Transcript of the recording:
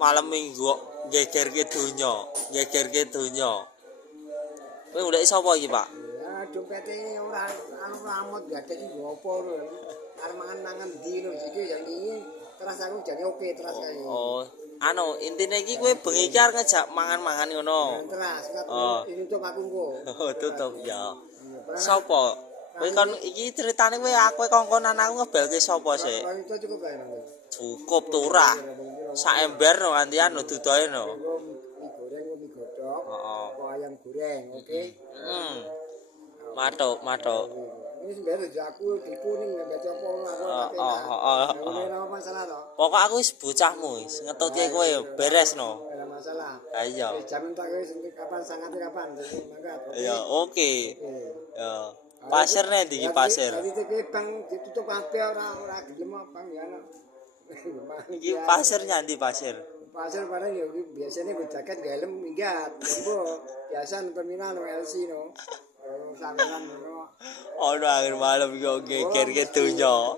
malam minggu gegerke donya. Kowe golek sapa iki, Pak? Ya dompete ora anu ramot gak ada iki opo lho. Arep mangan-mangan ndi lho iki ya iki terus aku jane oke terus kae. Oh, anu intine iki kowe bengi iki arep ngejak mangan-mangan ngono. Terus Oh. ini tutup aku engko. Oh, tutup ya. Sapa? Kowe kon iki ceritane kowe kongkonan aku ngebelke sapa sih? Kalau itu cukup lah. Cukup turah. Sak ember no gantian no dudoe no. Mie goreng, mie godhog, Heeh. ayam goreng, oke. Matuk. Ini sebenarnya aku di kuning nggak baca pola aku pakai. Ada masalah toh? Pokok aku wis bocahmu wis ngetutke kowe beres no. Ada masalah. Ha iya. Jam tak wis kapan sangat kapan jadi mangkat. Iya, oke. Ya. Pasir nih di pasir. Jadi itu bang ditutup kabeh ora gelem bang ya. Iki pasir nyanti pasir. Pasir bareng ya biasanya gue jaket gak helm minggat. Biasa terminal LC no. Sampean no. Ono akhir malam iki geger ke donya.